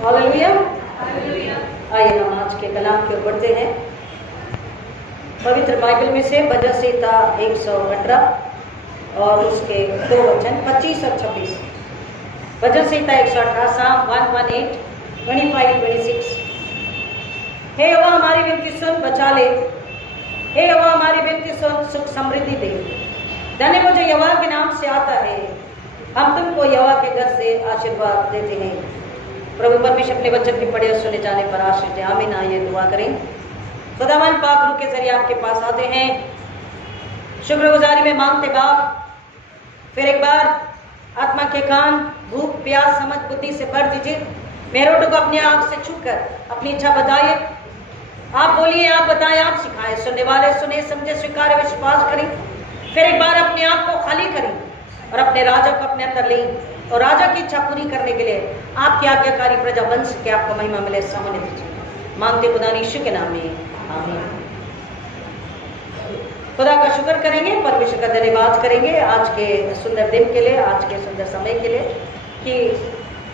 Hallelujah. आइए हम आज के कलाम की ओर बढ़ते हैं। पवित्र बाइबल में से भजन संहिता 118 और उसके 2 वचन 25 और 26। भजन संहिता 118 साम 118 25 26। हे यहोवा हमारी विनती सुन, बचा ले। हे यहोवा हमारी विनती सुन, सुख समृद्धि दे। धन्य मुझे यहोवा के नाम से आता है, हम तुमको यहोवा के घर से आशीर्वाद देते हैं। प्रभु परमेश्वर अपने वचन के पढ़े और सुने जाने पर आशीष दे। आमीन। आइए दुआ करें। खुदावन पाक रूह के जरिए आपके पास आते हैं, शुक्रगुजारी में मांगते बाप, फिर एक बार आत्मा के कान, भूख प्यास समझ बुद्धि से भर दीजिए। मेरे रोटों को अपनी आंख से छूकर अपनी इच्छा बताइए। आप बोलिए, आप बताएं, आप सिखाएं। सुनने वाले सुने, समझे, स्वीकार, विश्वास करें। फिर एक बार अपने आप को खाली करें और अपने राजा को अपने अंदर लें और राजा की इच्छा पूरी करने के लिए आपकी आज्ञाकारी प्रजा बन सके। आपको महिमा मिले, सामने दीजिए। मांगते खुदा यीशु के नाम में, आमीन। खुदा का शुक्र करेंगे, परमेश्वर का धन्यवाद करेंगे आज के सुंदर दिन के लिए, आज के सुंदर समय के लिए कि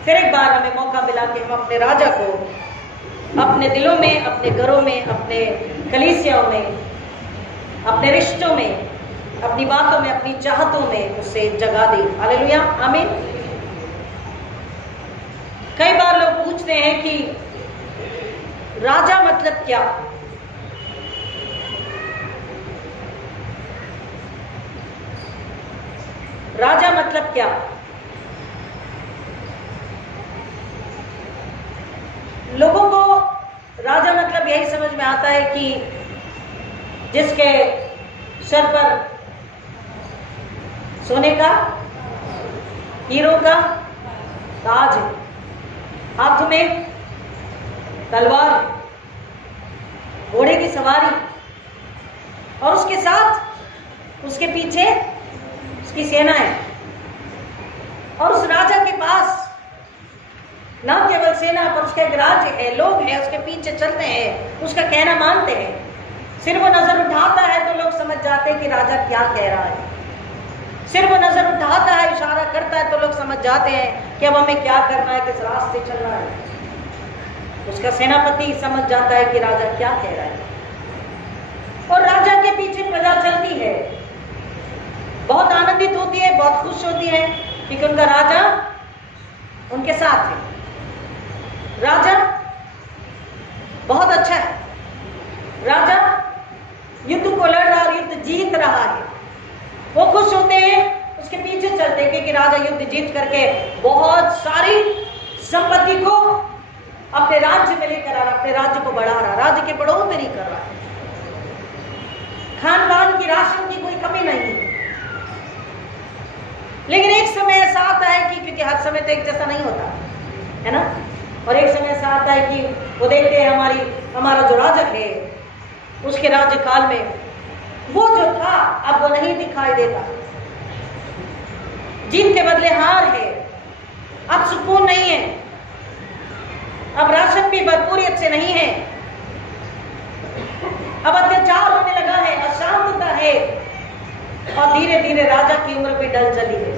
फिर एक बार हमें मौका मिला कि हम अपने राजा को अपने दिलों में, अपने घरों में, अपने कलीसियाओं में, अपने रिश्तों में, अपनी बातों में, अपनी चाहतों में उसे जगा दे। हालेलुया, आमीन। कई बार लोग पूछते हैं कि राजा मतलब क्या? राजा मतलब क्या? लोगों को राजा मतलब यही समझ में आता है कि जिसके सर पर सोने का, हीरो का ताज, हाथ में तलवार, घोड़े की सवारी और उसके साथ उसके पीछे उसकी सेना है। और उस राजा के पास ना केवल सेना पर उसका एक राज्य है, लोग हैं, उसके पीछे चलते हैं, उसका कहना मानते हैं। सिर्फ वो नजर उठाता है तो लोग समझ जाते हैं कि राजा क्या कह रहा है। सिर्फ वो नजर उठाता है, इशारा करता है तो लोग समझ जाते हैं कि अब हमें क्या करना है, किस रास्ते चलना है। उसका सेनापति समझ जाता है कि राजा क्या कह रहा है। और राजा के पीछे प्रजा चलती है, बहुत आनंदित होती है, बहुत खुश होती है क्योंकि उनका राजा उनके साथ है। राजा बहुत अच्छा है, राजा युद्ध को लड़ रहा और युद्ध जीत रहा है। वो खुश होते हैं, उसके पीछे चलते हैं क्योंकि राजा युद्ध जीत करके बहुत सारी संपत्ति को अपने राज्य में लेकर आ रहा, अपने राज्य को बढ़ा रहा, राज्य की बढ़ोतरी कर रहा है। खान पान की, राशन की कोई कमी नहीं है। लेकिन एक समय ऐसा आता है कि क्योंकि हर समय तो एक जैसा नहीं होता है ना, और एक समय ऐसा आता है कि वो देखते हैं हमारा जो राजा है उसके राज्यकाल में वो जो था अब वो नहीं दिखाई देता। जीत के बदले हार है, अब सुकून नहीं है, अब राशन भी भरपूरियत से नहीं है, अब अत्याचार होने लगा है, अशांतता है और धीरे धीरे राजा की उम्र भी ढल चली है।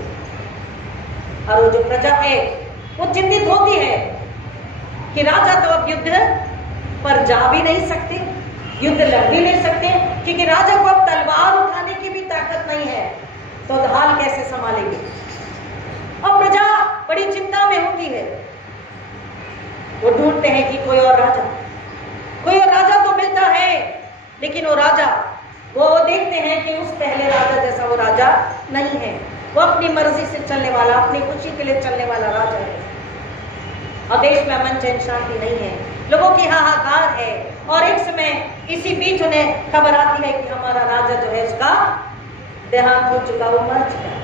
और वो जो प्रजा है वो चिंतित होती है कि राजा तो अब युद्ध पर जा भी नहीं सकते, युद्ध लड़ भी नहीं सकते क्योंकि राजा को अब तलवार उठाने की भी ताकत नहीं है, तो ढाल कैसे संभालेंगे। अब प्रजा बड़ी चिंता में होती है। वो ढूंढते हैं कि कोई और राजा तो मिलता है, लेकिन वो राजा वो देखते हैं कि उस पहले राजा जैसा वो राजा नहीं है। वो अपनी मर्जी से चलने वाला, अपनी खुशी के लिए चलने वाला राजा है। और देश में अमन चैन शांति नहीं है, लोगों की हाहाकार है। और एक समय इसी बीच उन्हें खबर आती है कि हमारा राजा जो है उसका देहांत हो चुका, वो मर चुका है।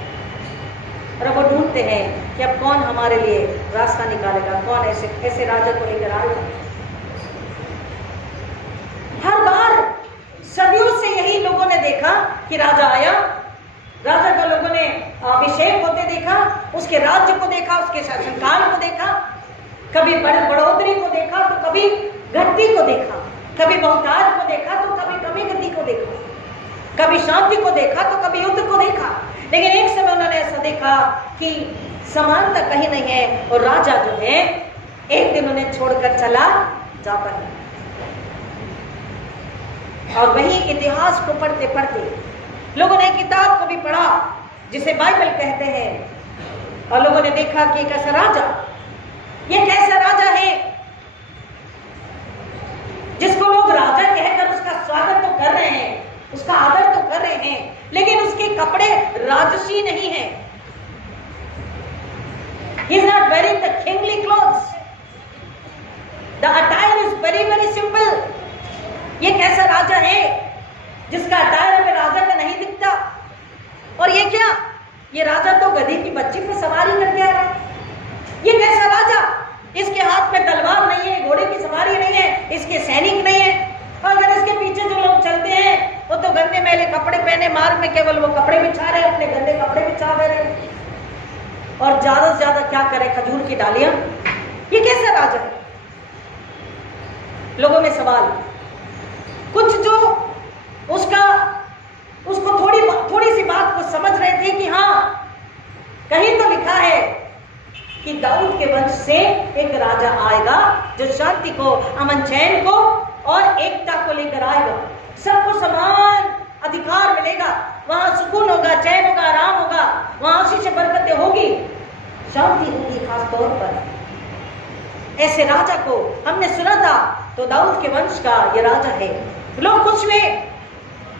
और अब वो ढूंढते हैं कि अब कौन हमारे लिए रास्ता निकालेगा, कौन ऐसे राजा को लेकर आएगा। हर बार सदियों से यही लोगों ने देखा कि राजा आया, राजा का लोगों ने अभिषेक होते देखा, उसके राज्य को देखा, उसके शासनकाल को देखा, कभी बढ़ोतरी को देखा तो कभी घटती को देखा, कभी बहुतायत को देखा तो कभी कमी गति को देखा, कभी शांति को देखा तो कभी युद्ध को देखा। लेकिन एक समय उन्होंने ऐसा देखा कि समानता कहीं नहीं है और राजा जो है एक दिन उन्हें छोड़कर चला जाता है। और वही इतिहास को पढ़ते पढ़ते लोगों ने किताब को भी पढ़ा जिसे बाइबल कहते हैं, और लोगों ने देखा कि एक ऐसा राजा, ये कैसा राजा है जिसको लोग राजा कहकर उसका स्वागत तो कर रहे हैं, उसका आदर तो कर रहे हैं, लेकिन उसके कपड़े राजसी नहीं हैं। He is not wearing the kingly clothes. The attire is very very simple. ये कैसा राजा है जिसका अटायर हमें राजा का नहीं दिखता? और ये क्या, ये राजा तो गधी की बच्ची पर सवारी करके आ रहा है। ये कैसा राजा, इसके हाथ में तलवार नहीं है, घोड़े की सवारी नहीं है, इसके सैनिक नहीं है। अगर इसके पीछे जो लोग चलते हैं वो तो गंदे मैले कपड़े पहने, मार्ग में केवल वो कपड़े बिछा रहे, अपने गंदे कपड़े बिछा दे रहे, और ज्यादा से ज्यादा क्या करे, खजूर की डालियां। ये कैसा राजा है? लोगों में सवाल, कुछ जो उसको थोड़ी सी बात को समझ रहे थे कि हाँ, कहीं तो लिखा है कि दाऊद के वंश से एक राजा आएगा जो शांति को, अमन चैन को और एकता को लेकर आएगा, सबको समान अधिकार मिलेगा, वहां सुकून होगा, चैन होगा, आराम होगा, वहां आशीष बरकतें होगी, शांति होगी। खास तौर पर ऐसे राजा को हमने सुना था, तो दाऊद के वंश का ये राजा है। लोग खुश हुए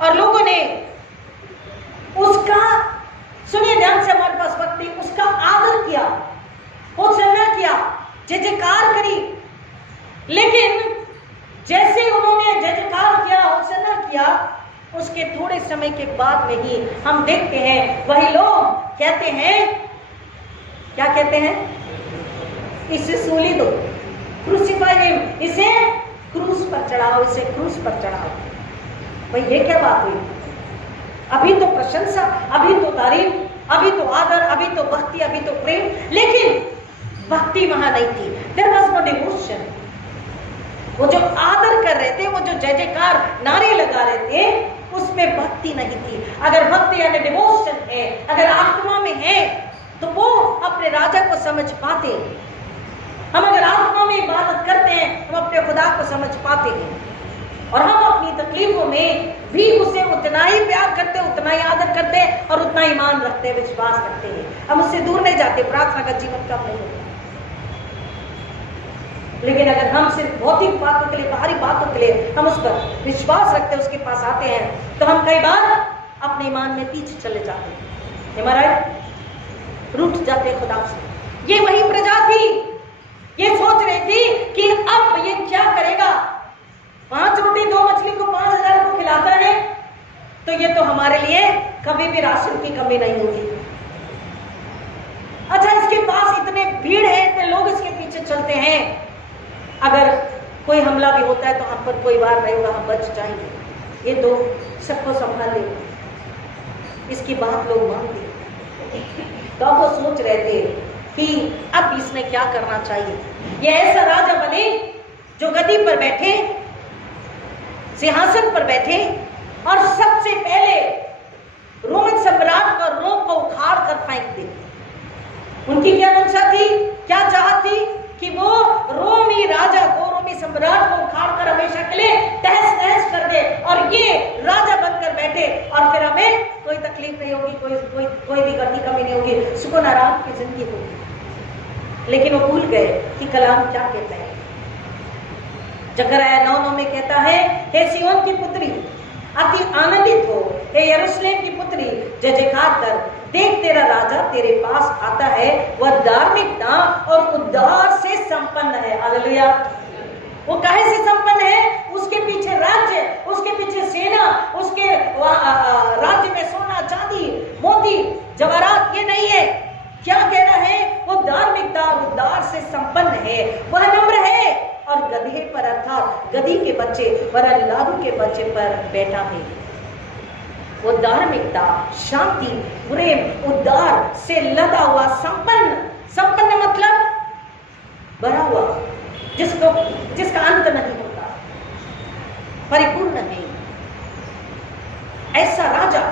और लोगों ने उसका, सुनिए ध्यान से, हमारे पास वक्त नहीं, उसका आदर किया, होसन्ना किया, जय जयकार करी। लेकिन जैसे उन्होंने जय जयकार किया, होसन्ना किया, उसके थोड़े समय के बाद में ही हम देखते हैं वही लोग कहते हैं, क्या कहते हैं, इसे सूली दो, क्रूसिफाई हिम, इसे क्रूस पर चढ़ाओ, इसे क्रूस पर चढ़ाओ। भाई ये क्या बात हुई? अभी तो प्रशंसा, अभी तो तारीफ, अभी तो आदर, अभी तो भक्ति, अभी तो प्रेम, लेकिन भक्ति वहां नहीं थी। There was no devotion. वो जो आदर कर रहे थे, वो जो जय जयकार नारे लगा रहे थे, उसमें भक्ति नहीं थी। अगर भक्ति यानी डिवोशन है, अगर आत्मा में है, तो वो अपने राजा को समझ पाते। हम अगर आत्मा में इबादत करते हैं, हम अपने खुदा को समझ पाते हैं, और हम अपनी तकलीफों में भी उसे उतना ही प्यार करते, उतना ही आदर करते और उतना ईमान रखते, विश्वास रखते हैं। हम उससे दूर नहीं जाते, प्रार्थना का जीवन कम नहीं होता। लेकिन अगर हम सिर्फ भौतिक बातों के लिए, बाहरी बातों के लिए हम उस पर विश्वास रखते, उसके पास आते हैं, तो हम कई बार अपने ईमान में पीछे चले जाते हैं, हमारा रूठ जाते खुदा से। ये वही प्रजा थी, ये सोच रही थी कि अब ये क्या करेगा, 5 रोटी 2 मछली को 5000 को खिलाता है, तो ये तो हमारे लिए कभी भी राशन की कमी नहीं होगी। अच्छा, इसके पास इतने भीड़ है, इतने लोग इसके पीछे चलते हैं, अगर कोई हमला भी होता है तो हम पर कोई वार नहीं होगा, हम बच जाएंगे, ये तो सबको संभाल लेगा। इसकी बात लोग मानते, तो वो सोच रहे थे कि अब इसने क्या करना चाहिए। ये ऐसा राजा बने जो गद्दी पर बैठे, सिंहासन पर बैठे, और सबसे पहले रोमन सम्राट का रोम को उखाड़ कर फेंक दे। उनकी क्या मंशा थी, क्या चाहत थी कि वो रोमी राजा को, रोमी सम्राट को उखाड़ कर हमेशा के लिए तहस नहस कर दे, और ये राजा बनकर बैठे, और फिर हमें कोई तकलीफ नहीं होगी, कोई भी गति कमी नहीं होगी, सुकून आराम की जिंदगी होगी। लेकिन वो भूल गए कि कलाम क्या कहता है। जकरयाह 9:9 में कहता है, हे सिय्योन की पुत्री अति आनंदित हो, हे यरूशलेम की पुत्री जय जयकार कर, देख तेरा राजा तेरे पास आता है, वह धार्मिकता और उद्धार से संपन्न है। हालेलुया। वो काहे से संपन्न है? उसके पीछे राज्य, उसके पीछे सेना, उसके राज्य में सोना चांदी मोती जवाहरात ये नहीं है। क्या कह रहा है? वो धार्मिकता और उद्धार से संपन्न है, वह नम्र है और गधे पर अर्थात गधी के बच्चे पर, लादू के बच्चे पर बैठा है। वो धार्मिकता, शांति, प्रेम, उद्धार से लदा हुआ, संपन्न। संपन्न मतलब भरा हुआ, जिसका अंत नहीं होता, परिपूर्ण है, ऐसा राजा।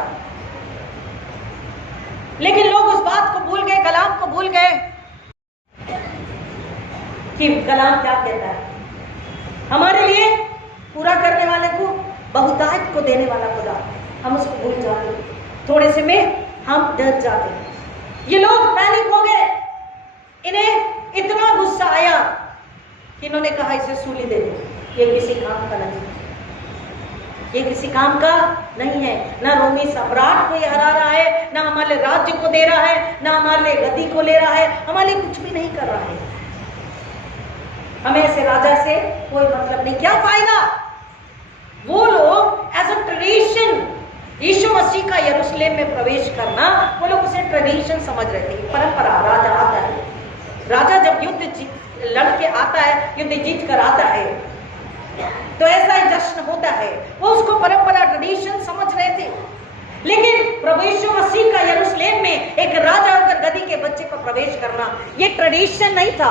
लेकिन लोग उस बात को भूल गए, कलाम को भूल गए। कि कलाम क्या कहता है। हमारे लिए पूरा करने वाले को, बहुतायत को देने वाला खुदा, हम उसको भूल जाते हैं, थोड़े से में हम डर जाते हैं। ये लोग पैनिक हो गए, इन्हें इतना गुस्सा आया कि इन्होंने कहा इसे सूली दे दो, ये किसी काम का नहीं, ये किसी काम का नहीं है। ना रोमी सम्राट को ये हरा रहा है, ना हमारे राज्य को दे रहा है, ना हमारे गद्दी को ले रहा है, हमारे कुछ भी नहीं कर रहा है। हमें ऐसे राजा से कोई मतलब नहीं। क्या फायदा? वो लोग एज अ ट्रेडिशन यीशु मसीह का यरूशलेम में प्रवेश करना, वो लोग उसे ट्रेडिशन समझ रहे थे, परंपरा। राजा आता है, राजा जब युद्ध लड़के आता है, युद्ध जीत कर आता है, तो ऐसा ही जश्न होता है। वो उसको परंपरा, ट्रेडिशन समझ रहे थे। लेकिन प्रभु यीशु मसीह का यरूशलेम में एक राजा होकर गद्दी के बच्चे को प्रवेश करना, ये ट्रेडिशन नहीं था,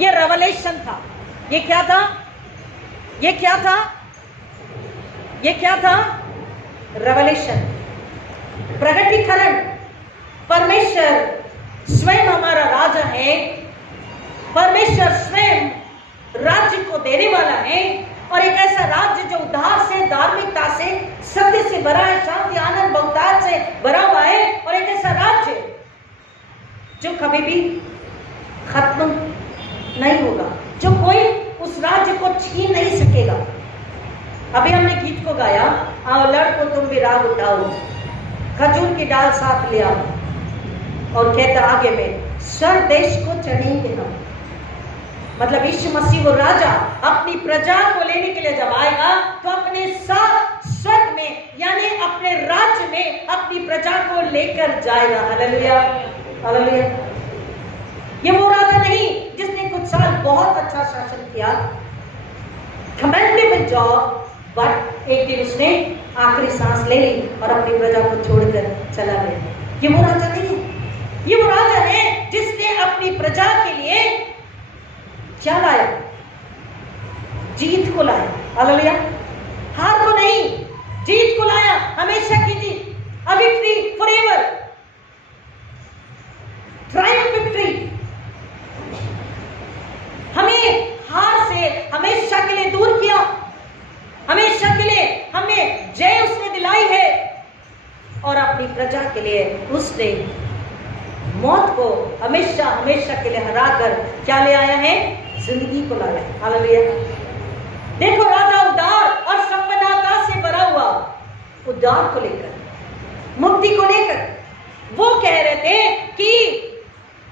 ये रेवलेशन था। ये क्या था? ये क्या था? ये क्या था? रेवलेशन, प्रगटीकरण। परमेश्वर स्वयं हमारा राजा है, परमेश्वर स्वयं राज्य को देने वाला है, और एक ऐसा राज्य जो उद्धार से, धार्मिकता से, सत्य से भरा है, शांति, आनंद, बहुतायत से भरा हुआ है, और एक ऐसा राज्य जो कभी भी खत्म नहीं होगा, जो कोई उस राज्य को छीन नहीं सकेगा। अभी हमने गीत को गाया, आओ लड़को तुम भी राग उठाओ, खजूर की डाल साथ ले आओ, और कहता आगे में स्वर देश को चढ़ेंगे हम। मतलब यीशु मसीह वो राजा अपनी प्रजा को लेने के लिए जब आएगा, तो अपने साथ स्वर्ग में, यानी अपने राज्य में अपनी प्रजा को लेकर जाएगा। Hallelujah, hallelujah. ये वो राजा नहीं जिसने कुछ साल बहुत अच्छा शासन किया, कमेंडेबल जॉब, बट एक दिन उसने आखिरी सांस ले ली और अपनी प्रजा को छोड़कर चला गया। ये वो राजा नहीं है। ये वो राजा है जिसने अपनी प्रजा के लिए क्या लाया? जीत को लाया। हालेलुया। हार को नहीं, जीत को लाया, हमेशा की जीत, a victory forever, triumph victory. हमें हार से हमेशा के लिए दूर किया, हमेशा के लिए हमें जय उसने दिलाई है, और अपनी प्रजा के लिए उसने मौत को हमेशा हमेशा के लिए हराकर क्या ले आया है? जिंदगी को लाया। हालेलुया। देखो राजा उदार और संपन्नता से भरा हुआ, उद्धार को लेकर, मुक्ति को लेकर वो कह रहे थे कि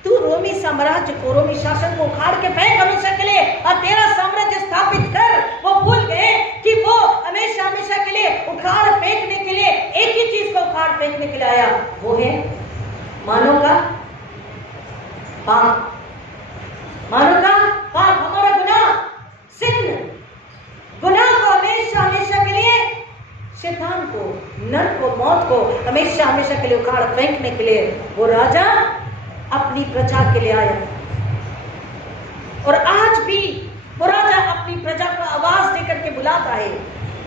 तू रोमी साम्राज्य को, रोमी शासन को उखाड़ के फेंक हमेशा के लिए, और तेरा साम्राज्य स्थापित कर। वो भूल गए कि वो हमेशा हमेशा के लिए उखाड़ फेंकने के लिए एक ही चीज को उखाड़ फेंकने के लिए आया, वो है मानव का पाप। मानव का पाप, हमारा गुनाह, सिन, गुनाह को हमेशा हमेशा के लिए, शैतान को, नरक को, मौत को हमेशा हमेशा के लिए उखाड़ फेंकने के लिए वो राजा अपनी प्रजा के लिए आया। और आज भी वो राजा अपनी प्रजा को आवाज देकर के बुलाता है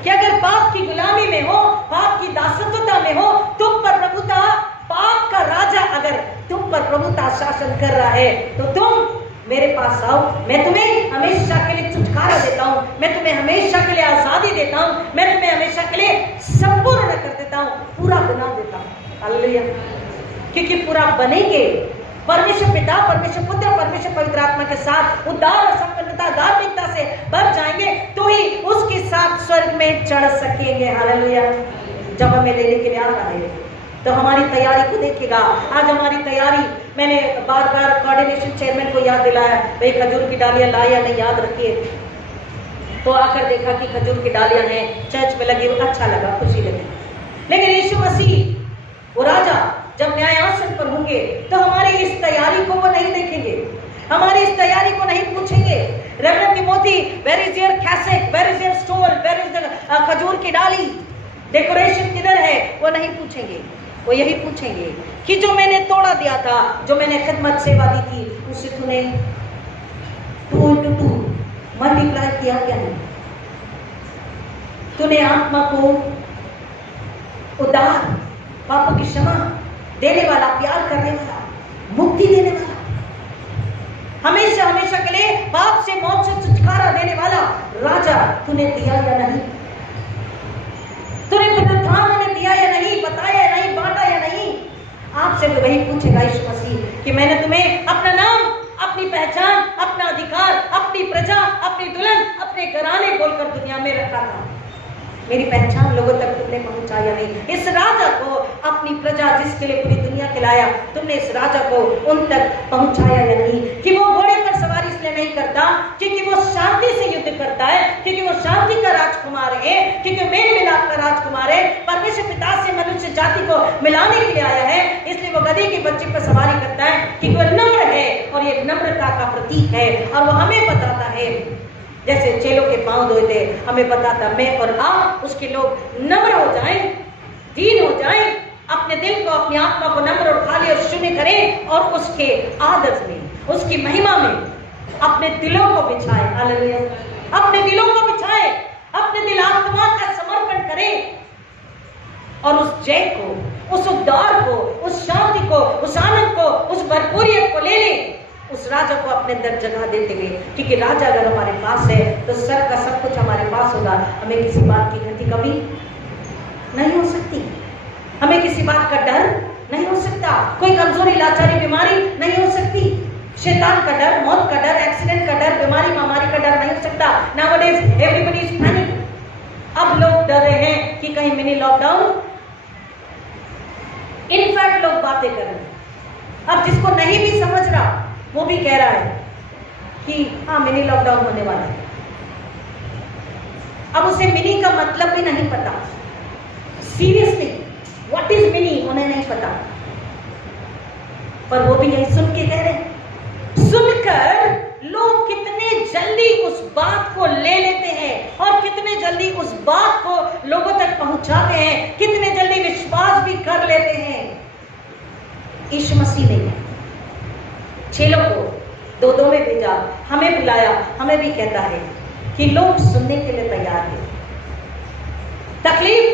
कि अगर पाप की गुलामी में हो, पाप की दासत्वता में हो, तुम पर प्रभुता, पाप का राजा अगर तुम पर प्रभुता शासन कर रहा है, तो तुम मेरे पास आओ, मैं तुम्हें हमेशा के लिए छुटकारा देता हूँ, मैं तुम्हें हमेशा के लिए आजादी देता हूँ, मैं तुम्हें हमेशा के लिए संपूर्ण कर देता हूँ, पूरा बना देता हूँ। हालेलुया। क्योंकि पूरा बनेंगे परमेश्वर पिता, परमेश्वर पुत्र, परमेश्वर पवित्र आत्मा के साथ उद्धार और संपन्नता, धार्मिकता से भर जाएंगे, तो ही उसके साथ स्वर्ग में चढ़ सकेंगे। हालेलुया। जब हमें लेने के लिए आ रहा है, तो हमारी तैयारी को देखेगा। आज हमारी तैयारी, मैंने बार बार कोऑर्डिनेशन चेयरमैन को याद दिलाया, भाई खजूर की डालियां लाए या नहीं, याद रखिए। तो आकर देखा कि खजूर की डालियां हैं, चर्च में लगी, अच्छा लगा, खुशी लगी। लेकिन यीशु मसीह वो राजा जब न्यायासन पर होंगे, तो हमारी इस तैयारी को वो नहीं देखेंगे, हमारी इस तैयारी को नहीं पूछेंगे। Reverend Timothy, where is your cassette, where is your stole, where is the खजूर की डाली, डेकोरेशन किधर है, वो नहीं पूछेंगे। वो यही पूछेंगे कि जो मैंने तोड़ा दिया था, जो मैंने खिदमत सेवा दी थी, उसे तूने 2x2 मल्टीप्लाई किया क्या नहीं? तूने आत्मा को उद्धार, पापों की क्षमा देने वाला, प्यार करने वाला, मुक्ति देने वाला, हमेशा हमेशा के लिए, पाप से मौत से छुटकारा देने वाला राजा तूने दिया या नहीं? तूने पुनरुत्थान में दिया या नहीं? बताया या नहीं? बांटा या नहीं? आपसे तो वही पूछेगा यीशु मसीह कि मैंने तुम्हें अपना नाम, अपनी पहचान, अपना अधिकार, अपनी प्रजा, अपनी दुल्हन, अपने घराने बोलकर दुनिया में रखा था। मेरी पहचान लोगों तक तुमने पहुंचाया नहीं। इस राजा को, अपनी प्रजा जिसके लिए पूरी दुनिया के लाया, तुमने इस राजा को उन तक पहुंचाया या नहीं? कि वो घोड़े पर सवारी इसलिए नहीं करता क्योंकि वो शांति से युद्ध करता है, क्योंकि वो शांति का राजकुमार है, क्योंकि मेल मिलाप का राजकुमार है, परमेश्वर पिता से मनुष्य जाति को मिलाने के लिए आया है। इसलिए वो गधे के बच्चे पर सवारी करता है क्योंकि वो नम्र है और ये नम्रता का प्रतीक है। और वो हमें बताता है, जैसे चेलों के पांव धोए थे, हमें बताता मैं और आप उसके लोग नम्र हो जाएं, दीन हो जाएं, अपने दिल को, अपनी आत्मा को नम्र और खाली और शून्य करें और उसके आदत में, उसकी महिमा में अपने दिलों को बिछाएं। हालेलुया। अपने दिलों को बिछाएं, अपने दिल आत्मा का समर्पण करें और उस जय को, उस उद्धार को, उस शांति को, उस आनंद को, उस भरपूरियत को ले लें, उस राजा को अपने अंदर जगह देते हुए। क्योंकि राजा अगर हमारे पास है तो सर का सब कुछ हमारे पास होगा। हमें किसी बात की घटी कभी नहीं हो सकती, हमें किसी बात का डर नहीं हो सकता, कोई कमजोरी, लाचारी, बीमारी नहीं हो सकती, शैतान का डर, मौत का डर, एक्सीडेंट का डर, बीमारी, महामारी का डर नहीं हो सकता। Nowadays everybody is panic। अब लोग डर रहे हैं कि कहीं मिनी लॉकडाउन, इनफैक्ट लोग बातें कर रहे हैं। अब जिसको नहीं भी समझ रहा वो भी कह रहा है कि हाँ मिनी लॉकडाउन होने वाला है। अब उसे मिनी का मतलब भी नहीं पता, सीरियसली व्हाट इज मिनी उन्हें नहीं पता, पर वो भी यही सुन के कह रहे। सुनकर लोग कितने जल्दी उस बात को ले लेते हैं और कितने जल्दी उस बात को लोगों तक पहुंचाते हैं, कितने जल्दी विश्वास भी कर लेते हैं। यीशु मसीह ने चेलों को दो में भेजा, हमें बुलाया, हमें भी कहता है कि लोग सुनने के लिए तैयार हैं। तकलीफ,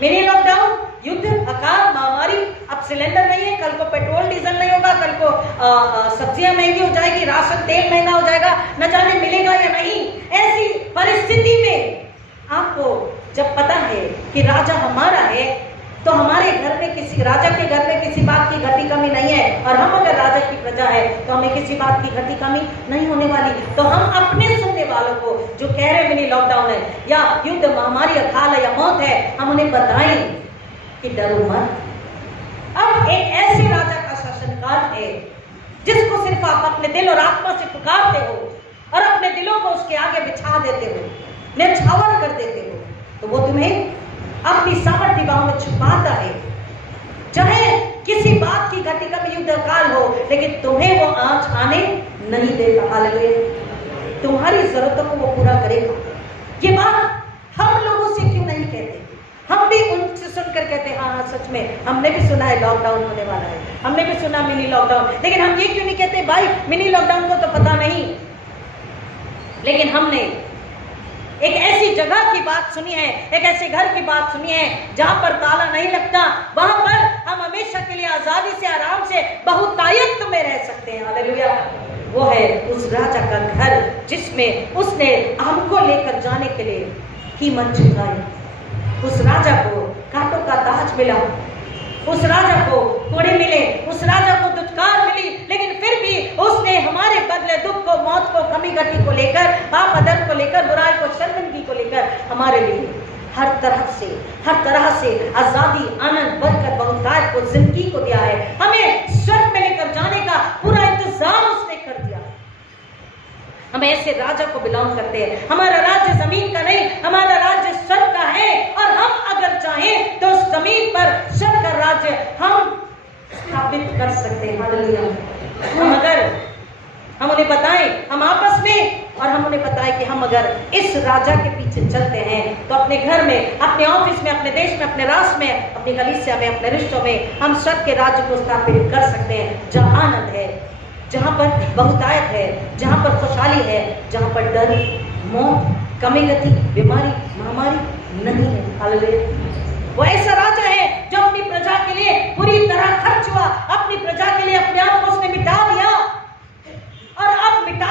मिनी लॉकडाउन, युद्ध, अकाल, महामारी, अब सिलेंडर नहीं है, कल को पेट्रोल डीजल नहीं होगा, कल को सब्जियां महंगी हो जाएगी, राशन तेल महंगा हो जाएगा, न जाने मिलेगा या नहीं। ऐसी परिस्थिति में आपको जब पता है कि राजा हमारा है तो हमारे घर में, किसी राजा के घर में किसी बात की घटी कमी नहीं है। और हम अगर राजा की प्रजा है तो हमें किसी बात की घटी कमी नहीं होने वाली। तो हम अपने सुनने वालों को जो कह रहे मिनी लॉकडाउन है या युद्ध, महामारी, अकाल है या मौत है, हम उन्हें बताएं कि डरो मत। अब एक ऐसे राजा का शासनकाल है जिसको सिर्फ आप अपने दिल और आत्मा से पुकारते हो और अपने दिलों को उसके आगे बिछा देते हो, न्यौछावर कर देते हो, तो वो तुम्हें अपनी सामर्थ्य बाहों में छुपाता है। चाहे किसी बात की घटी कभी युद्ध काल हो, लेकिन तुम्हें वो आंच आने नहीं देगा। हालेलुया। तुम्हारी जरूरतों को वो पूरा करेगा। ये बात हम लोगों से क्यों नहीं कहते? हम भी उनसे सुनकर कहते हैं हाँ सच में हमने भी सुना है लॉकडाउन होने वाला है, हमने भी सुना मिनी लॉकडाउन, लेकिन हम ये क्यों नहीं कहते भाई मिनी लॉकडाउन को तो पता नहीं। लेकिन हमने एक ऐसी जगह की बात सुनी है, एक ऐसे घर की बात सुनी है जहां पर ताला नहीं लगता, वहां पर हम हमेशा के लिए आजादी से, आराम से, बहुतायत में रह सकते हैं। हालेलुया। वो है उस राजा का घर जिसमें उसने हमको लेकर जाने के लिए कीमत चुकाई। उस राजा को कांटों का ताज मिला, उस राजा को कोड़े मिले, उस राजा को दुत्कार मिली, लेकिन फिर भी उसने हमारे बदले दुख को, मौत को, कमी घटी को लेकर, पाप अदर को लेकर, बुराई को, शर्मिंदगी को लेकर हमारे लिए हर तरह से आजादी, आनंद, बरकत, बहुतायत को, जिंदगी को दिया है। हमें स्वर्ग में लेकर जाने का पूरा इंतजाम उसने कर दिया। हम ऐसे राजा को बिलोंग करते हैं। हमारा राज्य जमीन का नहीं, हमारा राज्य स्वर्ग का है। और हम अगर चाहें तो उस जमीन पर स्वर्ग का राज्य हम स्थापित कर सकते हैं। हालेलुया। हम उन्हें बताएं, हम आपस में, और हम उन्हें बताएं कि हम अगर इस राजा के पीछे चलते हैं तो अपने घर में, अपने ऑफिस में, अपने देश में, अपने राष्ट्र में, अपनी कलीसिया में, अपने रिश्तों में हम स्वर्ग के राज्य को स्थापित कर सकते हैं, जहां आनंद है, जहां पर बहुतायत है, जहां पर खुशहाली है, जहां पर डर, मौत, कमी गति, बीमारी, महामारी नहीं है। हालेलुया। वो ऐसा राजा है जो अपनी प्रजा के लिए पूरी तरह खर्च हुआ, अपनी प्रजा के लिए अपने आप को उसने मिटा दिया और अब मिटा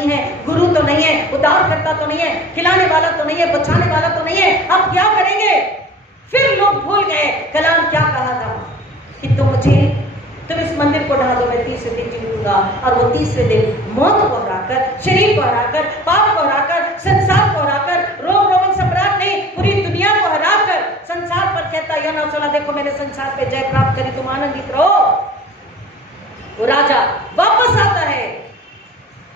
नहीं है, गुरु तो नहीं है, उद्धार करता तो नहीं है, खिलाने वाला तो नहीं है, बचाने वाला तो नहीं है, अब क्या करेंगे? फिर लोग भूल गए कलाम क्या कहा था कि तुम इस मंदिर को ढा दो, मैं तीसरे दिन जी उठूंगा। और वो तीसरे दिन मौत को हराकर, शरीर को हराकर, पाप को हराकर, संसार को हराकर, रोमन सम्राट ने पूरी दुनिया को हराकर संसार पर कहता है, यूहन्ना 16, देखो मैंने संसार पे जय प्राप्त करी, तुम आनंदित रहो। वो राजा वापस आता है,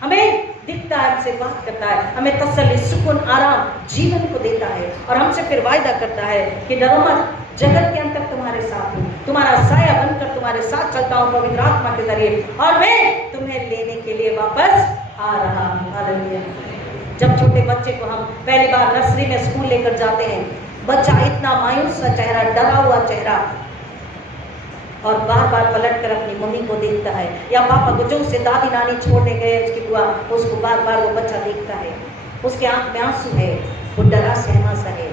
हमें दिखता है, हमसे बात करता है, हमें तसल्ली, सुकून, आराम, जीवन को देता है और हमसे फिर वायदा करता है कि डरो मत, जगत के अंत तक तुम्हारे साथ हूं, तुम्हारा साया बनकर तुम्हारे साथ चलता हूं पवित्र आत्मा के जरिए, और मैं तुम्हें लेने के लिए वापस आ रहा हूं। हालेलुया। जब छोटे बच्चे को हम पहली बार नर्सरी में स्कूल लेकर जाते हैं, बच्चा इतना मायूस सा चेहरा, डरा हुआ चेहरा, और बार बार पलट कर अपनी मम्मी को देखता है या पापा को, जो उसे दादी नानी छोड़ने गए, उसकी बुआ, उसको बार बार वो बच्चा देखता है, उसके आंख में आंसू है, वो डरा सहमा सा है,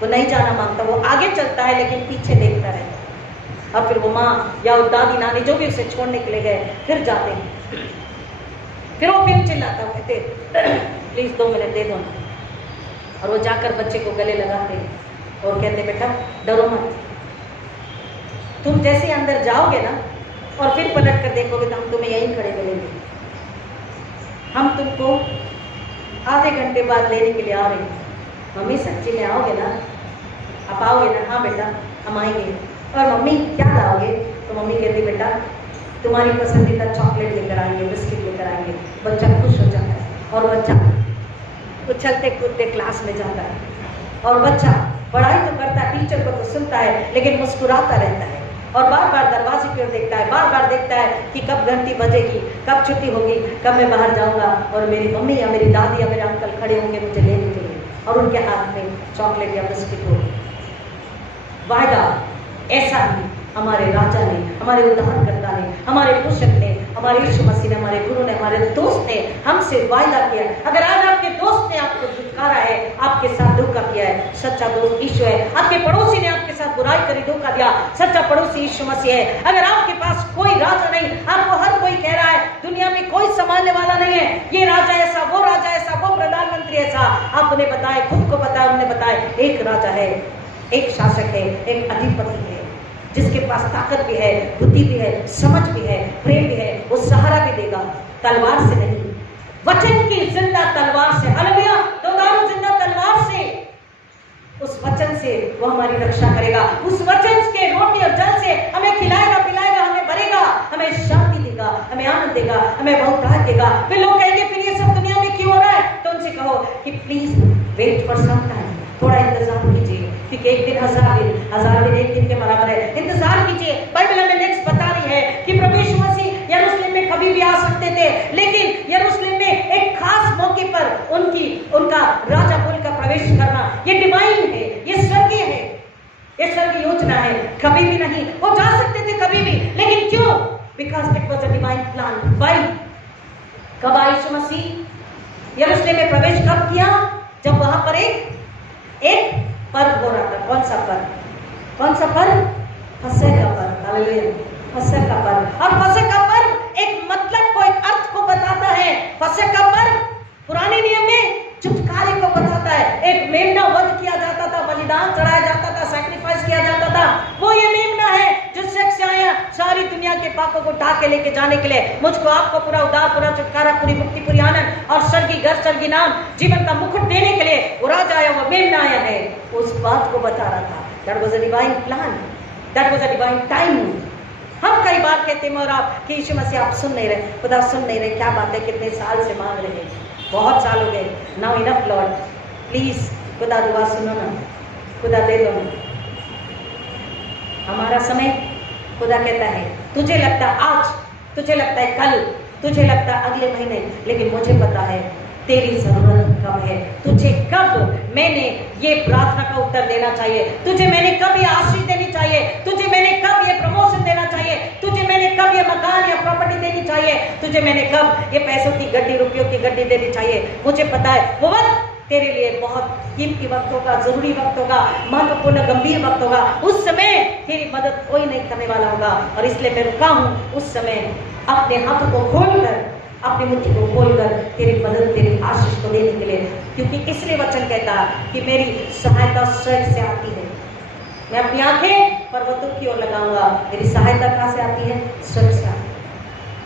वो नहीं जाना मांगता, वो आगे चलता है लेकिन पीछे देखता रहता। और फिर वो माँ या वो दादी नानी जो भी उसे छोड़ने के लिए गए फिर जाते हैं, फिर वो फिर चिल्लाता, कहते प्लीज 2 मिनट दे दो, और वो जाकर बच्चे को गले लगाते और कहते बेटा डरो मत, तुम जैसे अंदर जाओगे ना और फिर पलट कर देखोगे तो हम तुम्हें यहीं खड़े मिलेंगे, हम तुमको आधे घंटे बाद लेने के लिए आ रहे हैं। मम्मी सच्ची में आओगे ना, आप आओगे ना? हाँ बेटा हम आएंगे। और मम्मी क्या लाओगे? तो मम्मी कहती बेटा तुम्हारी पसंदीदा चॉकलेट लेकर आएंगे, बिस्किट लेकर आएंगे। बच्चा खुश हो जाता है और बच्चा उछलते कूदते क्लास में जाता है, और बच्चा पढ़ाई तो करता है, टीचर को तो सुनता है लेकिन मुस्कुराता रहता है, और बार बार दरवाजे की ओर देखता है, बार बार देखता है कि कब घंटी बजेगी, कब छुट्टी होगी, कब मैं बाहर जाऊंगा और मेरी मम्मी या मेरी दादी या मेरे अंकल खड़े होंगे मुझे लेने के लिए, और उनके हाथ में चॉकलेट या बिस्किट होगी। वायदा ऐसा ही हमारे राजा ने, हमारे उद्धारकर्ता ने, हमारे पोषक ने, हमारे यीशु मसीह ने, हमारे गुरु ने, हमारे दोस्त ने हमसे वायदा किया। अगर आज आपके दोस्त ने आपको धुतकारा है, आपके साथ धोखा किया है, सच्चा दोस्त यीशु है। आपके पड़ोसी ने आपके साथ बुराई करी, धोखा दिया, सच्चा पड़ोसी यीशु मसीह है। अगर आपके पास कोई राजा नहीं, आपको हर कोई कह रहा है दुनिया में कोई संभालने वाला नहीं है, ये राजा ऐसा, वो राजा ऐसा, वो प्रधानमंत्री ऐसा, आप उन्हें बताए, खुद को बताए, उन्हें बताए एक राजा है, एक शासक है, एक अधिपति है, जिसके पास ताकत भी है, बुद्धि भी है, समझ भी है, प्रेम भी है, वो सहारा भी देगा, तलवार से नहीं, वचन की जिंदा तलवार से। हालेलुया। तो दारू जिंदा तलवार से, उस वचन से वो हमारी रक्षा करेगा, उस वचन के रोटी और जल से हमें खिलाएगा, पिलाएगा, हमें भरेगा, हमें शांति देगा, हमें आनंद देगा, हमें बहुतायत देगा। फिर लोग कहेंगे फिर ये सब दुनिया में क्यों हो रहा है? तो उनसे कहो कि please wait for some time, थोड़ा इंतजार कीजिए, क्योंकि एक दिन हजार दिन एक दिन के बराबर है। इंतजार कीजिए। बाइबल हमें नेक्स्ट बता रही है कि प्रभु यीशु मसीह यरूशलेम में कभी भी आ सकते थे, लेकिन यरूशलेम में एक खास मौके पर उनका राजा बोलकर प्रवेश करना, ये डिवाइन है, ये स्वर्गीय है, ये स्वर्गीय योजना है। कभी भी नहीं, वो जा सकते थे कभी भी, लेकिन क्यों? Because it was a divine plan. Why? कब आया यीशु मसीह? यरूशलेम में प्रवेश कब किया? जब वहां पर एक पर्व हो रहा था। कौन सा पर्व? कौन सा पर्व? फसह का पर्व। हालेलुया। फसह का पर्व। और फसह का पर्व एक मतलब को, एक अर्थ को बताता है। फसह का पर्व पुराने नियम में छुटकारे को बताता है। एक मेमना वध किया जाता था, बलिदान चढ़ाया जाता था, सैक्रिफाइस किया जाता था। वो ये मेमना है जो शख्स आया सारी दुनिया के पापों को ढा के लेके जाने के लिए, मुझको आपको पूरा उद्धार, पूरा छुटकारा, पूरी मुक्ति, पूरी आनंद और स्वर्गीय घर, स्वर्गीय नाम, जीवन का मुकुट देने के लिए वो राजा आया, वो मेमना आया है। उस बात को बता रहा था। That was a divine plan, that was a divine time. हम कई बार कहते हैं और आप कि यीशु मसीह आप सुन नहीं रहे, खुदा सुन नहीं रहे, क्या बात है, कितने साल से मांग रहे हैं, बहुत साल हो गए। नाउ इनफ लॉर्ड, प्लीज खुदा दुआ सुनो ना, खुदा दे दो ना हमारा समय। खुदा कहता है तुझे लगता है आज, तुझे लगता है कल, तुझे लगता है अगले महीने, लेकिन मुझे पता है तेरी जरूरत कब है, तुझे कब मैंने ये प्रार्थना का उत्तर देना चाहिए, तुझे मैंने कब ये आशीष देनी चाहिए, तुझे मैंने कब ये प्रमोशन देना चाहिए, तुझे मैंने कब ये मकान या प्रॉपर्टी देनी चाहिए, तुझे मैंने कब ये पैसों की गड्डी, रुपयों की गड्डी देनी चाहिए। मुझे पता है वो वक्त तेरे लिए बहुत कीमती वक्त होगा, जरूरी वक्त होगा, महत्वपूर्ण गंभीर वक्त होगा। उस समय तेरी मदद कोई नहीं करने वाला होगा, और इसलिए मैं रुका हूं। उस समय अपने हाथों को खोलकर अपनी मुट्ठी को खोलकर तेरी मदद, तेरी आशीष को देने के लिए, क्योंकि इसलिए वचन कहता है कि मेरी सहायता स्वर्ग से आती है। मैं अपनी आंखें पर्वतों की ओर लगाऊंगा, मेरी सहायता कहां से आती है? स्वर्ग से आती है।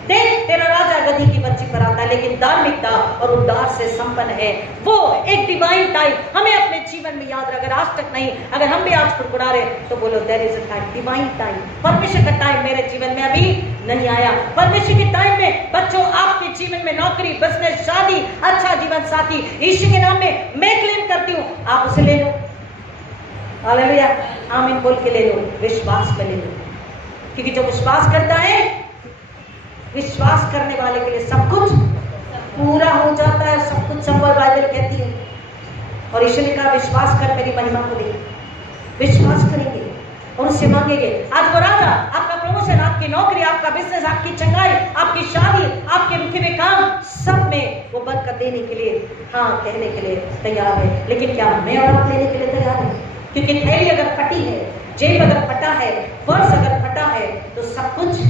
देख, तेरा राजा गधी की बच्ची पर आता है, लेकिन धार्मिकता और उद्धार से संपन्न है। वो एक डिवाइन टाइम हमें अपने जीवन में याद रहे। अगर आज तक नहीं, अगर हम भी आज कुड़कुड़ा रहे तो बोलो there is a time, divine time. परमेश्वर का टाइम मेरे जीवन में अभी नहीं आया। परमेश्वर के टाइम में बच्चों, आपके जीवन में नौकरी, बिजनेस, शादी, अच्छा जीवन साथी यीशु के नाम में मैं क्लेम करती हूँ, आप उसे ले लो। हालेलुया, आमीन बोल के ले लो, विश्वास में ले लो। क्योंकि जो विश्वास करता है, विश्वास करने वाले के लिए सब कुछ पूरा हो जाता है, सब कुछ संभव, बाइबल कहती है। और ईश्वर ने कहा विश्वास कर, मेरी महिमा को देख। विश्वास करेंगे और उससे मांगेंगे। आज वो राजा आपका प्रमोशन, आपकी नौकरी, आपका बिजनेस, आपकी चंगाई, आपकी शादी, आपके रुके हुए काम, सब में वो बरकत देने के लिए, हाँ कहने के लिए तैयार है। लेकिन क्या मैं और आप लेने के लिए तैयार है? क्योंकि थैली अगर फटी है, जेब अगर फटा है, पर्स अगर फटा है, तो सब कुछ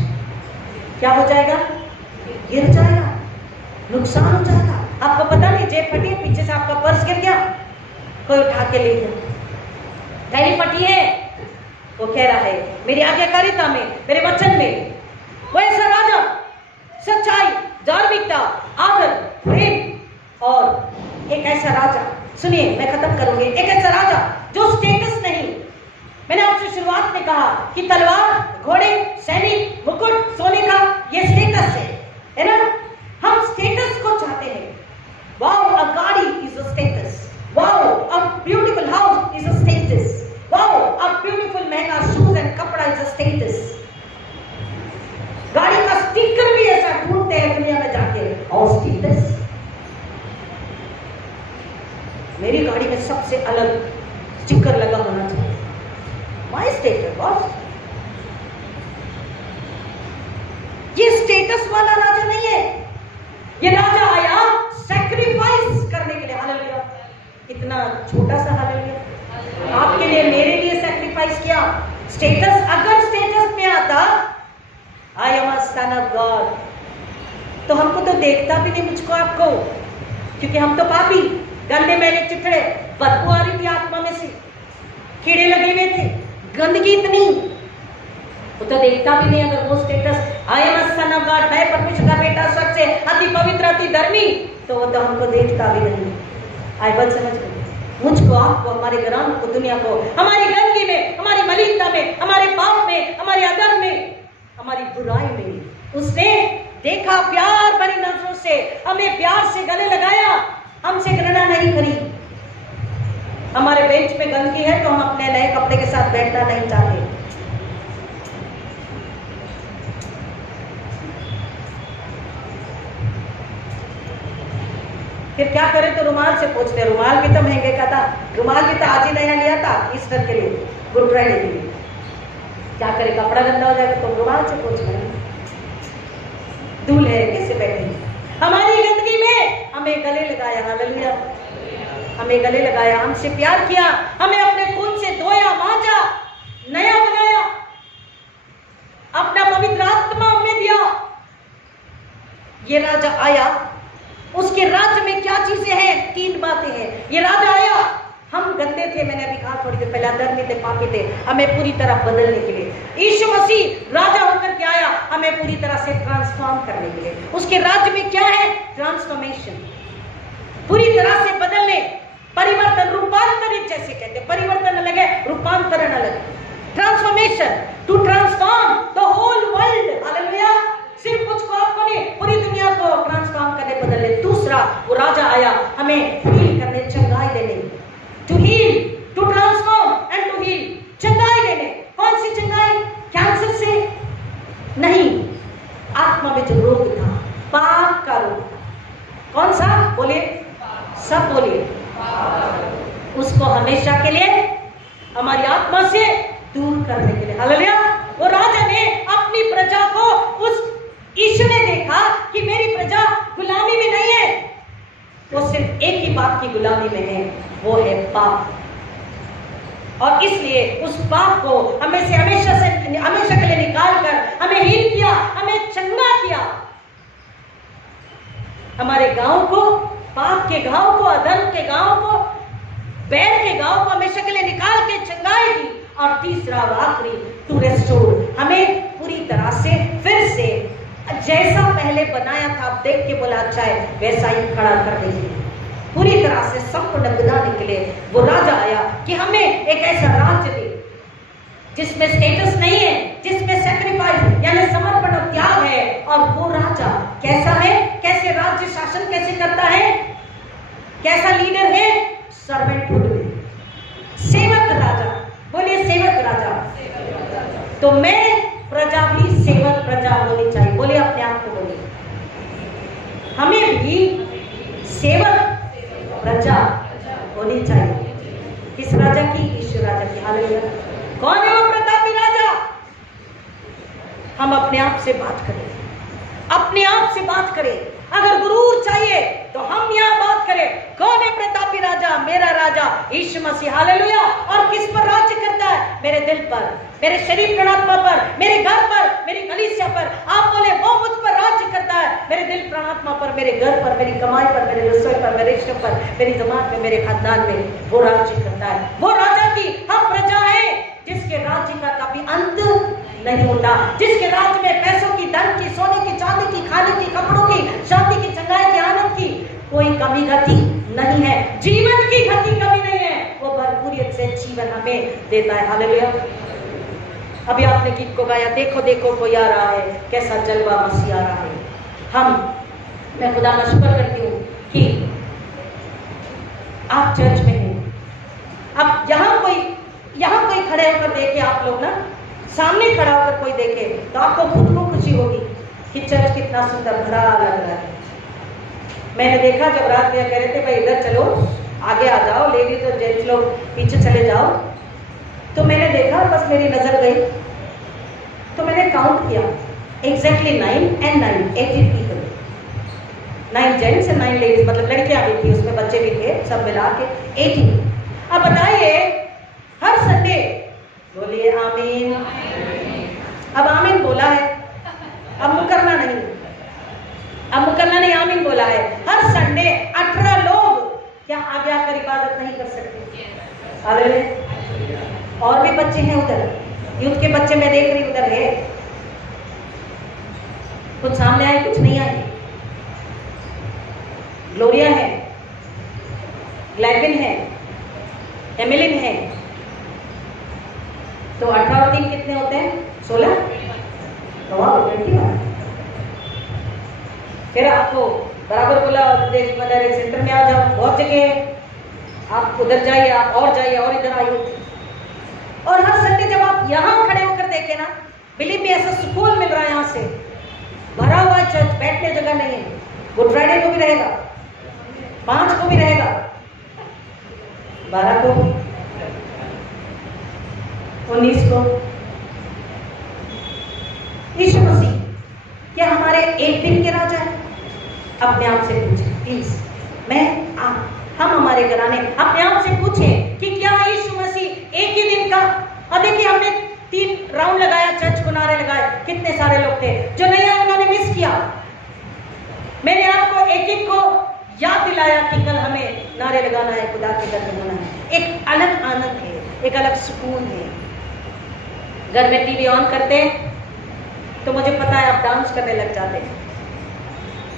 क्या हो जाएगा? गिर जाएगा, नुकसान हो जाएगा। आपको पता नहीं, जेब फटी है, पीछे से आपका पर्स गिर गया, कोई उठा के ले गया। थैली फटी है, वो कह रहा है मेरी आज्ञाकारिता में, मेरे वचन में, वो ऐसा राजा, सच्चाई, धार्मिकता, आदर, प्रेम, और एक ऐसा राजा, सुनिए मैं खत्म करूंगी, एक ऐसा राजा जो स्टेटस नहीं। मैंने आपसे शुरुआत में कहा कि तलवार, घोड़े, सैनिक, मुकुट, सोने का, ये स्टेटस है ना? हम स्टेटस को चाहते हैं। वाओ, अ गाड़ी is a status. Wow, a beautiful house is a status. Wow, a beautiful महंगा शूज एंड कपड़ा इज अ स्टेटस। गाड़ी का स्टिकर भी ऐसा ढूंढते हैं दुनिया में जाके, और स्टेटस। मेरी गाड़ी में सबसे अलग स्टिकर लगा होना चाहिए, माय स्टेटस बॉस। ये स्टेटस वाला राजा नहीं है। ये राजा आया सैक्रिफाइस करने के लिए। हालेलुया, इतना छोटा सा हालेलुया, आपके लिए, मेरे लिए सैक्रिफाइस किया। स्टेटस, अगर स्टेटस में आता I am a son of God, तो हमको तो देखता भी नहीं, मुझको आपको, क्योंकि हम तो पापी, गंदे मैले चिथड़े, बदबू आ रही थी आत्मा में से, कीड़े लगे हुए थे, गंदगी इतनी, वो तो देखता भी नहीं। अगर वो status I am a son of God, मैं परमेश्वर का बेटा, स्वर्ग से अति पवित्र, अति धर्मी, तो वो तो हमको देखता भी नहीं। आई बात समझ गए? मुझको, आपको, हमारे ग्राम को, दुनिया को, हमारी गंदगी में, हमारी मलिनता में, हमारे पाप में, हमारे अधर्म में, हमारी बुराई में उसने देखा, प्यार भरी नजरों से हमें प्यार से गले लगाया, हमसे घृणा नहीं करी। हमारे बेंच में गंदगी है तो हम अपने नए कपड़े के साथ बैठना नहीं चाहते। फिर क्या करें? तो रुमाल से पोंछते। रुमाल भी तो महंगे का था, रुमाल भी तो आज ही नया लिया था ईस्टर के लिए, गुड फ्राइडे के लिए। क्या करें, कपड़ा गंदा हो जाएगा तो रुमाल से पोंछ लेंगे। दूल्हे कैसे बैठेंगे? हमारी गंदगी में हमें गले लगाया, हालेलुया, हमें गले लगाया, हमसे प्यार किया, हमें अपने खून से धोया, मांजा, नया बनाया, अपना पवित्र आत्मा हमें दिया। ये राजा आया, उसके राज्य में क्या चीजें हैं? 3 बातें हैं। ये राजा आया, हम गंदे थे, मैंने अभी कहा थोड़ी देर पहले, अधर्मी थे, पापी थे, हमें पूरी तरह बदलने के लिए यीशु मसीह राजा होकर के आया, हमें पूरी तरह से ट्रांसफॉर्म करने के लिए। उसके राज्य में क्या है? ट्रांसफॉर्मेशन, पूरी तरह से बदलने, परिवर्तन, रूपांतरित जैसे कहते हैं, परिवर्तन अलग है, रूपांतरण अलग है। Transformation, to transform the whole world, hallelujah. सिर्फ मुझको, आपको नहीं, पूरी दुनिया को ट्रांसफॉर्म करने, बदलने। दूसरा, वो राजा आया हमें हील करने, चंगाई देने, to heal, to transform and to heal, चंगाई देने। कौन सी चंगाई? कैंसर से नहीं, आत्मा में जो रोग था, पाप का रोग था, कौन सा? बोलिए, सब बोलिए, उसको हमेशा के लिए हमारी आत्मा से दूर करने के लिए, हालेलुया। वो राजा ने अपनी प्रजा को, उस ईश्वर ने देखा कि मेरी प्रजा गुलामी में नहीं है, वो सिर्फ एक ही बात की गुलामी में है, वो है पाप। और इसलिए उस पाप को हमें से हमेशा के लिए निकाल कर हमें हील किया, हमें चंगा किया। हमारे गांव को, पाप के गांव को, अधर्म के गांव को, बैर के गांव को हमेशा के लिए निकाल के चंगाएगी। और तीसरा और आखिरी, टू रेस्टोर, हमें पूरी तरह से फिर से जैसा पहले बनाया था, आप देख के बोला अच्छा है, वैसा ही खड़ा कर देगी। पूरी तरह से संपूर्ण बनाने के लिए वो राजा आया कि हमें एक ऐसा राज्य दे जिसमें स्टेटस नहीं है, जिसमें सैक्रिफाइस यानी समर्पण और त्याग है। और वो राजा कैसा है, कैसे राज्य शासन कैसे करता है, कैसा लीडर है, सर्वेंटहुड में, सेवक राजा। बोलिए सेवक राजा। तो मैं प्रजा भी सेवक प्रजा होनी चाहिए। बोलिए अपने आप को, बोलिए हमें भी सेवक प्रजा होनी चाहिए। किस राजा की? ईश्वर राजा की। हालेलुया। कौन है वो प्रतापी राजा? हम अपने आप से बात करें, अपने आप से बात करें। अगर गुरूर चाहिए तो हम यहाँ बात करें, कौन है प्रतापी राजा? मेरा राजा यीशु मसीह। हालेलुया। और किस पर राज्य करता है? मेरे दिल पर, मेरे शरीर प्राणात्मा पर, मेरे घर पर, मेरी कलीसिया पर। आप बोले वो मुझ पर राज्य करता है, मेरे दिल प्राणात्मा पर, मेरे घर पर, मेरी कमाई पर, मेरे रसोई पर, मेरे रिश्तों पर, मेरी जमात में, मेरे खानदान में वो राज्य करता है। वो राजा की हम प्रजा है, जिसके राज्य का कभी अंत नहीं होता, जिसके राज्य में पैसों की, धन की, सोने की, चांदी की, खाने की, कपड़ों की, शांति की, चंगाई की, आनंद की कोई कमी गति नहीं है। जीवन की गति कमी नहीं है, वो भरपूरियत से जीवन हमें देता है। हालेलुया। अभी आपने गीत को गाया, देखो देखो कोई आ रहा है, कैसा जलवा मसीह आ रहा है। मैं खुदा का शुक्र करती हूँ कि आप चर्च में हैं। अब यहाँ कोई खड़े होकर देखे, आप लोग ना सामने खड़ा होकर कोई देखे तो आपको खुद को खुशी होगी कि चर्च कितना सुंदर भरा लग रहा है। मैंने देखा जब रात में कह रहे थे भाई इधर चलो, आगे आ जाओ, लेडीज और जेंट्स लोग पीछे चले जाओ, तो मैंने देखा, बस मेरी नजर गई तो मैंने काउंट किया, exactly 9 and 9 80 people, 9 gents and 9 ladies, मतलब लड़कियां भी थी, उसमें बच्चे भी थे, सब मिला के 80। अब बताइए हर संडे, बोलिए आमीन। अब आमीन बोला है, अब मुकरना नहीं, अब मुकरना नहीं, आमीन बोला है। हर संडे 18 लोग क्या आगे आकर इबादत नहीं कर सकते? हालेलुया। और भी बच्चे हैं उधर, यूथ के बच्चे मैं देख रही उधर है, कुछ सामने आए कुछ नहीं आए। ग्लोरिया है, ग्लैडविन है, एमिलिन है, तो 18 और 3 कितने होते हैं? 16। फिर आपको बराबर बोला मदर सेंटर में आ जाओ, बहुत जगह है, आप उधर जाइए, आप और जाइए और इधर आइए। और हर संडे जब आप यहाँ खड़े होकर देखे ना, बिलीव में ऐसा सुकून मिल रहा है, यहाँ से भरा हुआ चर्च, बैठने जगह नहीं है। गुड फ्राइडे को भी रहेगा, 5 को भी रहेगा, 12 को, 19 को। यीशु मसीह क्या हमारे एक दिन के राजा है? अपने आप से पूछें प्लीज, हम हमारे घराने अपने आप से पूछें कि क्या यीशु मसीह एक ही दिन का? और देखिए हमने 3 राउंड लगाया, चर्च को नारे लगाए, कितने सारे लोग थे जो नहीं आए, उन्होंने मिस किया। मैंने आपको एक एक को याद दिलाया कि कल हमें नारे लगाना है, खुदा के घर में होना है। एक अलग आनंद है, एक अलग सुकून है। घर में टीवी ऑन करते हैं तो मुझे पता है आप डांस करने लग जाते हैं,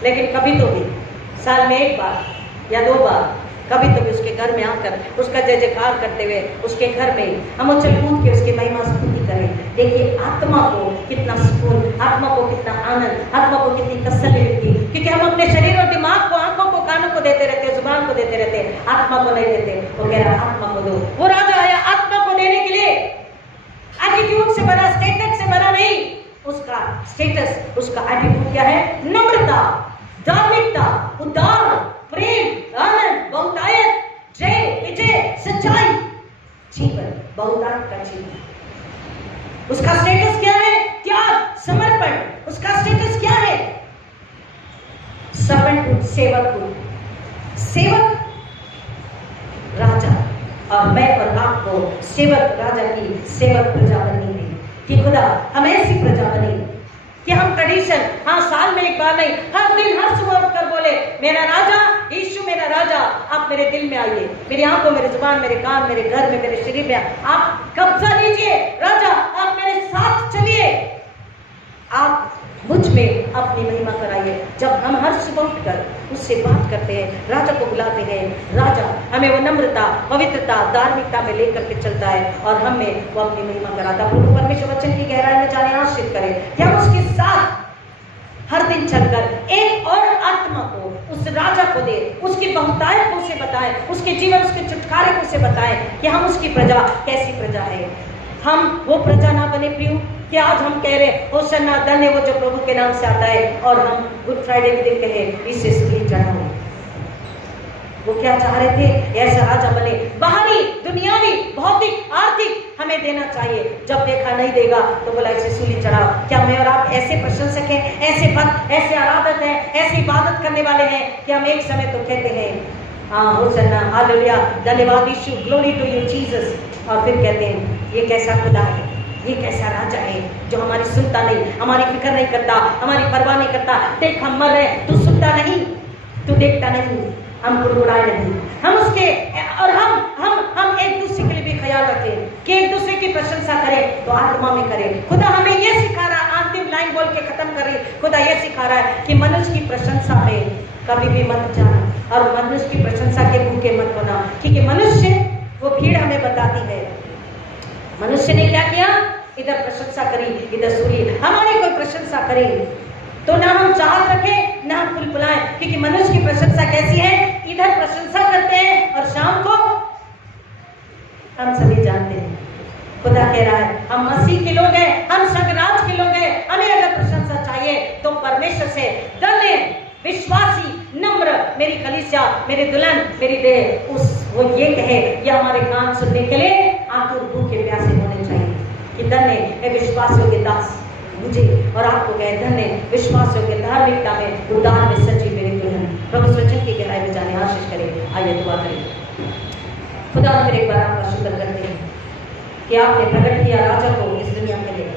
लेकिन कभी तो भी साल में 1 बार या 2 बार कभी तो भी उसके घर में आकर उसका जय जयकार करते हुए उसके घर में हम उछल कूद के उसकी महिमा स्तुति करें। देखिए आत्मा को कितना सुकून, आत्मा को कितना आनंद, आत्मा को कितनी तसल्ली मिलती, क्योंकि हम अपने शरीर और दिमाग को, आंखों को, कानों को देते रहते हैं, जुबान को देते रहते हैं, आत्मा को नहीं देते। वो कह रहा आत्मा को दो। वो राजा आया आत्मा को देने के लिए। एटीट्यूड से भरा, स्टेटस से भरा नहीं, उसका स्टेटस, उसका एटीट्यूड क्या है? नम्रता, धार्मिकता, उदार, प्रेम, आनंद, बहुतायत, जय, विजय, सच्चाई, जीवन, बहुतायत का जीवन। उसका स्टेटस क्या है? त्याग, समर्पण। उसका स्टेटस क्या है? सर्वेंटहुड, सेवकहुड। सेवक राजा, और मैं और आपको सेवक राजा की सेवक प्रजा बननी है कि खुदा हम ऐसी प्रजा बने कि हम ट्रेडिशन, हाँ साल में एक बार नहीं, हर दिन हर सुबह उठकर बोले मेरा राजा यीशु, मेरा राजा आप मेरे दिल में आइए, मेरी आंखों, मेरी जुबान, मेरे कान, मेरे घर में, मेरे शरीर में आप कब्जा लीजिए। राजा आप मेरे साथ चलिए, आप मुझ में अपनी महिमा कराइए। जब हम हर सुबह उठकर उससे बात करते हैं, राजा को बुलाते हैं, राजा हमें वो नम्रता, पवित्रता, धार्मिकता में लेकर के चलता है और हमें वो अपनी महिमा कराता है। प्रभु परमेश्वर वचन की गहराई में जाने आशीष करे कि हम उसके साथ हर दिन चलकर एक और आत्मा को उस राजा को दे, उसकी बहुतायत को उसे बताएं, उसके जीवन, उसके छुटकारे को उसे बताएं कि हम उसकी प्रजा कैसी प्रजा है। हम वो प्रजा ना बने प्रियो कि आज हम कह रहे होसन्ना धन्य वो जो प्रभु के नाम से आता है, और हम गुड फ्राइडे के दिन कहे इससे सूली चढ़ाओ। वो क्या चाह रहे थे? ऐसा राजा बने, बाहरी, दुनियावी, भौतिक, आर्थिक हमें देना चाहिए। जब देखा नहीं देगा तो बोला इसे सूली चढ़ाओ। क्या मैं और आप ऐसे प्रशंसक हैं, ऐसे भक्त, ऐसे आराधक हैं, ऐसी इबादत करने वाले हैं कि हम एक समय तो कहते हैं हाँ होसन्ना, हालेलुया, धन्यवाद यीशु, ग्लोरी टू यू जीसस, और फिर कहते हैं ये कैसा खुदा है, ये कैसा राजा है जो हमारी सुनता नहीं, हमारी फिक्र नहीं करता, हमारी परवाह नहीं करता। देख हम मर रहे, तू सुनता नहीं, तू देखता नहीं, हम गुड़गुड़ाए नहीं, हम उसके और हम एक दूसरे के लिए भी ख्याल रखें कि एक दूसरे की प्रशंसा करें तो आत्मा में करें। खुदा हमें ये सिखा रहा है, अंतिम लाइन बोल के खत्म कर रही, खुदा ये सिखा रहा है कि मनुष्य की प्रशंसा में कभी भी मत जाना और मनुष्य की प्रशंसा के भूखे मत होना, क्योंकि मनुष्य वो भीड़ हमें बताती है। मनुष्य ने क्या किया? इधर प्रशंसा करी, इधर सूली, हमारी कोई प्रशंसा करे तो ना हम चाहत रखें ना हम फुलफुलाएं, क्योंकि मनुष्य की प्रशंसा कैसी है? इधर प्रशंसा करते हैं और शाम को हम सभी जानते हैं। खुदा कह रहा है हम मसीह के लोग हैं, हम स्वर्गराज के लोग हैं, हमें अगर प्रशंसा चाहिए तो परमेश्वर से धन्य, विश्वासी, नम्र मेरी कलीसिया, मेरी दुल्हन, मेरी देह, उस वो ये कहे, या हमारे कान सुनने के लिए आतुर भूखे प्यासे होने चाहिए कि धन्य है विश्वासियों के दास, मुझे और आपको कहे धन्य विश्वासियों के धार्मिकता में, उदार में सच्ची मेरी दुल्हन। प्रभु वचन की गहराई में जाने आशीष करें। आइए दुआ करें। खुदा फिर एक बार आपका शुक्र करते हैं कि आपने प्रकट किया राजा को इस दुनिया के लिए,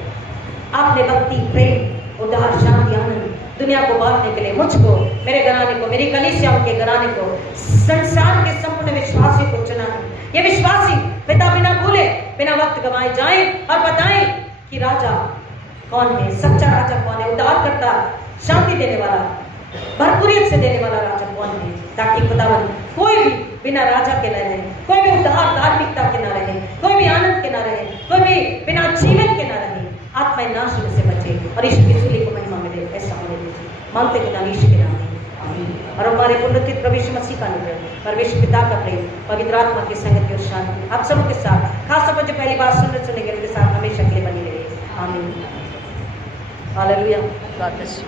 आपने भक्ति, प्रेम, उदार, शांति, आनंद दुनिया को बांटने के लिए मुझको, मेरे घराने को, मेरी कलीसियाओं के घराने को, संसार के संपूर्ण विश्वासियों को चुना है। ये विश्वासी पिता बिना भूले, बिना वक्त गंवाए जाएं और बताएं कि राजा कौन है, सच्चा राजा कौन है, उद्धार करता, शांति देने वाला, भरपूरियत से देने वाला राजा कौन है, ताकि खुदावन कोई भी बिना राजा के न रहे, कोई भी उद्धार धार्मिकता के न रहे, कोई भी आनंद के न रहे, कोई भी बिना जीवन के न रहे, आत्मा नाश होने से बचे और ईश्वर की सूली को महिमा मिले। ऐसा होने दीजिए, मांगते खुदा ईश्वर के नाम में आमीन। और हमारे पुनरुत्थित प्रभु यीशु मसीह का अनुग्रह, परमेश्वर पिता का प्रेम, पवित्र आत्मा की संगति और शांति आप सबों के साथ, खास तौर पर जो पहली बार सुनेंगे उनके साथ हमेशा के लिए बनी रहे। आमीन। हालेलुया। God bless you.